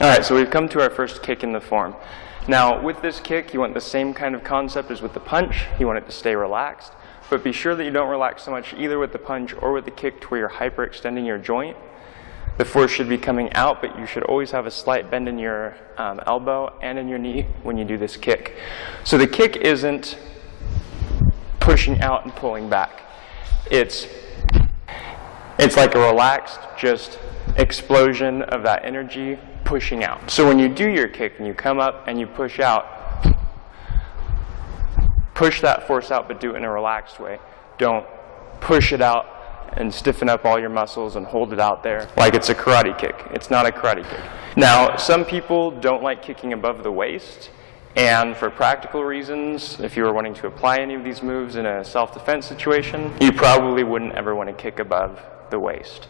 All right, so we've come to our first kick in the form. Now, with this kick, you want the same kind of concept as with the punch. You want it to stay relaxed, but be sure that you don't relax so much either with the punch or with the kick to where you're hyperextending your joint. The force should be coming out, but you should always have a slight bend in your elbow and in your knee when you do this kick. So the kick isn't pushing out and pulling back. It's like a relaxed, just explosion of that energy pushing out. So when you do your kick and you come up and you push out, push that force out, but do it in a relaxed way. Don't push it out and stiffen up all your muscles and hold it out there like it's a karate kick. It's not a karate kick. Now, some people don't like kicking above the waist, and for practical reasons, if you were wanting to apply any of these moves in a self-defense situation, you probably wouldn't ever want to kick above the waist.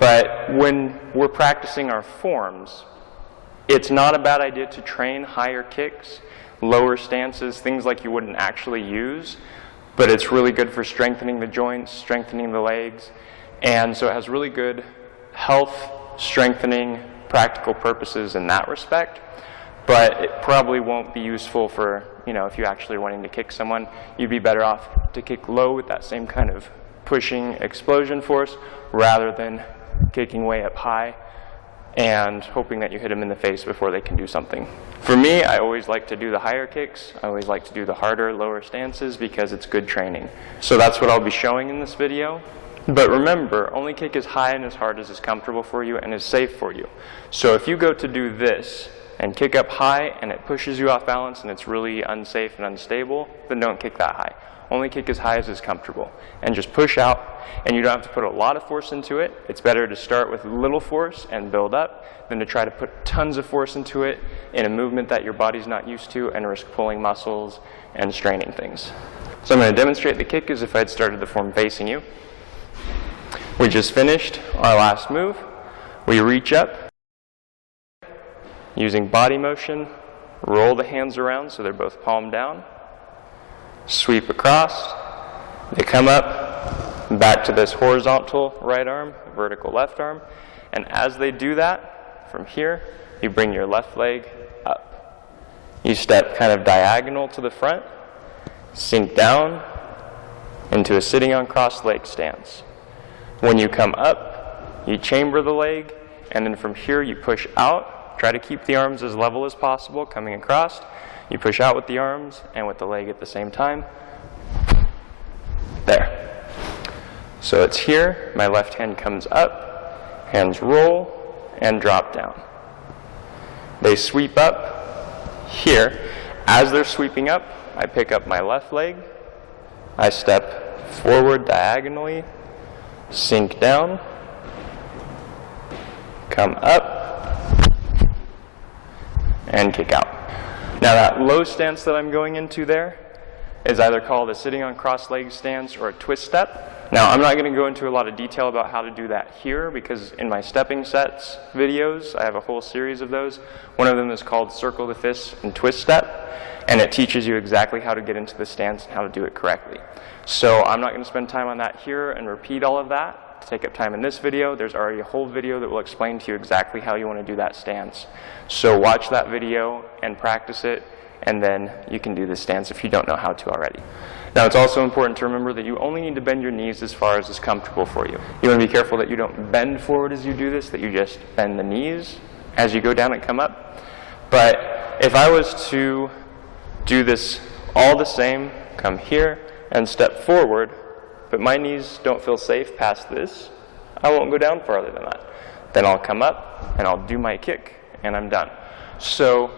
But when we're practicing our forms, it's not a bad idea to train higher kicks, lower stances, things like you wouldn't actually use, but it's really good for strengthening the joints, strengthening the legs, and so it has really good health, strengthening, practical purposes in that respect, but it probably won't be useful for, if you actually are wanting to kick someone. You'd be better off to kick low with that same kind of pushing explosion force rather than kicking way up high and hoping that you hit them in the face before they can do something. For me, I always like to do the higher kicks. I always like to do the harder, lower stances because it's good training. So that's what I'll be showing in this video. But remember, only kick as high and as hard as is comfortable for you and is safe for you. So if you go to do this and kick up high and it pushes you off balance and it's really unsafe and unstable, then don't kick that high. Only kick as high as is comfortable and just push out, and you don't have to put a lot of force into it. It's better to start with little force and build up than to try to put tons of force into it in a movement that your body's not used to and risk pulling muscles and straining things. So I'm going to demonstrate the kick as if I'd started the form facing you. We just finished our last move. We reach up using body motion, roll the hands around so they're both palm down, sweep across, they come up, back to this horizontal right arm, vertical left arm, and as they do that, from here, you bring your left leg up. You step kind of diagonal to the front, sink down into a sitting on crossed leg stance. When you come up, you chamber the leg, and then from here you push out. Try to keep the arms as level as possible, coming across. You push out with the arms and with the leg at the same time. There. So it's here, my left hand comes up, hands roll and drop down. They sweep up here. As they're sweeping up, I pick up my left leg, I step forward diagonally, sink down, come up, and kick out. Now that low stance that I'm going into there is either called a sitting on cross leg stance or a twist step. Now I'm not going to go into a lot of detail about how to do that here because in my stepping sets videos, I have a whole series of those. One of them is called circle the fists and twist step, and it teaches you exactly how to get into the stance and how to do it correctly. So I'm not going to spend time on that here and repeat all of that to take up time in this video. There's already a whole video that will explain to you exactly how you want to do that stance. So watch that video and practice it, and then you can do this stance if you don't know how to already. Now it's also important to remember that you only need to bend your knees as far as is comfortable for you. You want to be careful that you don't bend forward as you do this, that you just bend the knees as you go down and come up. But if I was to do this all the same, come here and step forward, but my knees don't feel safe past this, I won't go down farther than that. Then I'll come up and I'll do my kick and I'm done. So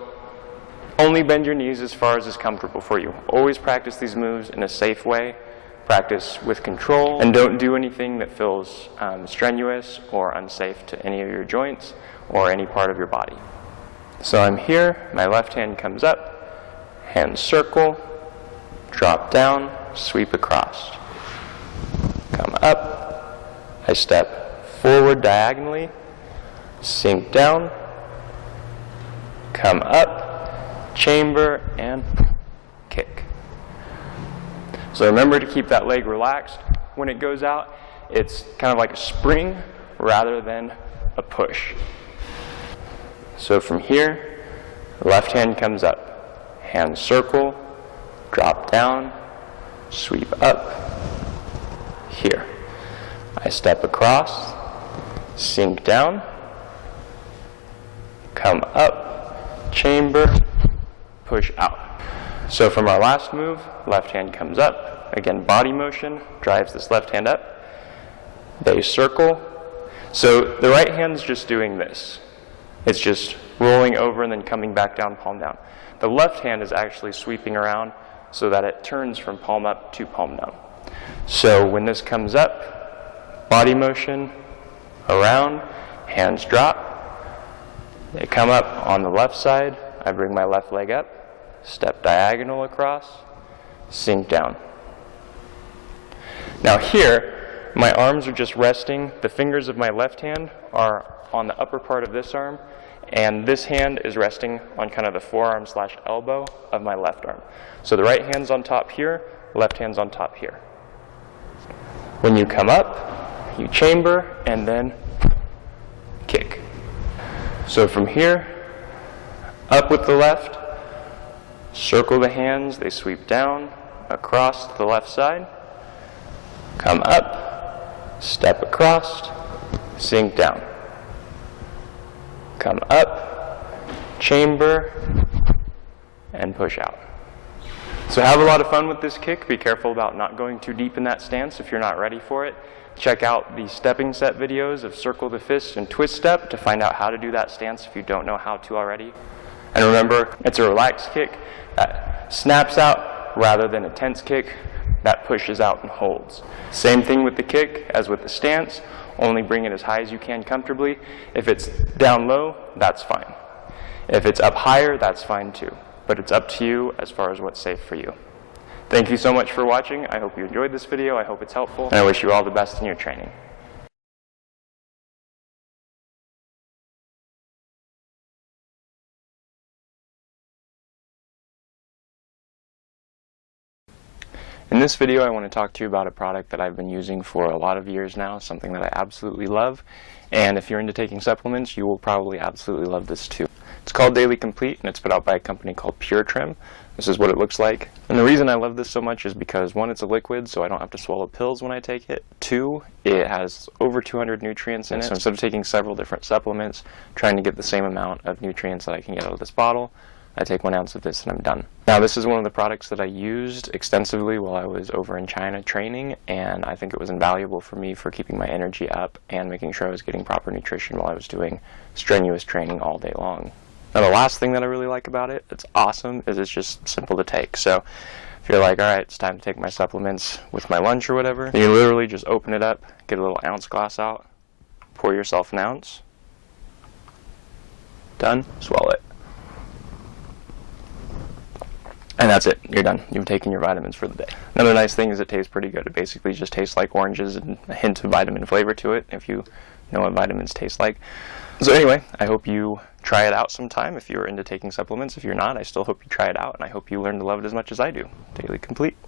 only bend your knees as far as is comfortable for you. Always practice these moves in a safe way. Practice with control, and don't do anything that feels strenuous or unsafe to any of your joints or any part of your body. So I'm here, my left hand comes up, hands circle, drop down, sweep across. Come up, I step forward diagonally, sink down, come up, chamber, and kick. So remember to keep that leg relaxed. When it goes out, it's kind of like a spring rather than a push. So from here, left hand comes up, hands circle, drop down, sweep up, here. I step across, sink down, come up, chamber, push out. So from our last move, left hand comes up, again body motion, drives this left hand up, they circle. So the right hand's just doing this. It's just rolling over and then coming back down, palm down. The left hand is actually sweeping around so that it turns from palm up to palm down. So when this comes up, body motion, around, hands drop, they come up on the left side, I bring my left leg up, step diagonal across, sink down. Now here, my arms are just resting. The fingers of my left hand are on the upper part of this arm, and this hand is resting on kind of the forearm slash elbow of my left arm. So the right hand's on top here, left hand's on top here. When you come up, you chamber, and then kick. So from here, up with the left, circle the hands, they sweep down, across to the left side, come up, step across, sink down. Come up, chamber, and push out. So have a lot of fun with this kick. Be careful about not going too deep in that stance if you're not ready for it. Check out the stepping set videos of circle the fist and twist step to find out how to do that stance if you don't know how to already. And remember, it's a relaxed kick that snaps out rather than a tense kick that pushes out and holds. Same thing with the kick as with the stance, only bring it as high as you can comfortably. If it's down low, that's fine. If it's up higher, that's fine too. But it's up to you as far as what's safe for you. Thank you so much for watching. I hope you enjoyed this video. I hope it's helpful. And I wish you all the best in your training. In this video, I want to talk to you about a product that I've been using for a lot of years now, something that I absolutely love. And if you're into taking supplements, you will probably absolutely love this too. It's called Daily Complete, and it's put out by a company called Pure Trim. This is what it looks like. And the reason I love this so much is because, one, it's a liquid, so I don't have to swallow pills when I take it. Two, it has over 200 nutrients in it. So instead of taking several different supplements, trying to get the same amount of nutrients that I can get out of this bottle, I take 1 ounce of this and I'm done. Now, this is one of the products that I used extensively while I was over in China training, and I think it was invaluable for me for keeping my energy up and making sure I was getting proper nutrition while I was doing strenuous training all day long. Now, the last thing that I really like about it, it's awesome, is it's just simple to take. So if you're like, all right, it's time to take my supplements with my lunch or whatever, you literally just open it up, get a little ounce glass out, pour yourself an ounce, done, swallow it. And that's it. You're done. You've taken your vitamins for the day. Another nice thing is it tastes pretty good. It basically just tastes like oranges and a hint of vitamin flavor to it, if you know what vitamins taste like. So anyway, I hope you try it out sometime if you're into taking supplements. If you're not, I still hope you try it out, and I hope you learn to love it as much as I do. Daily Complete.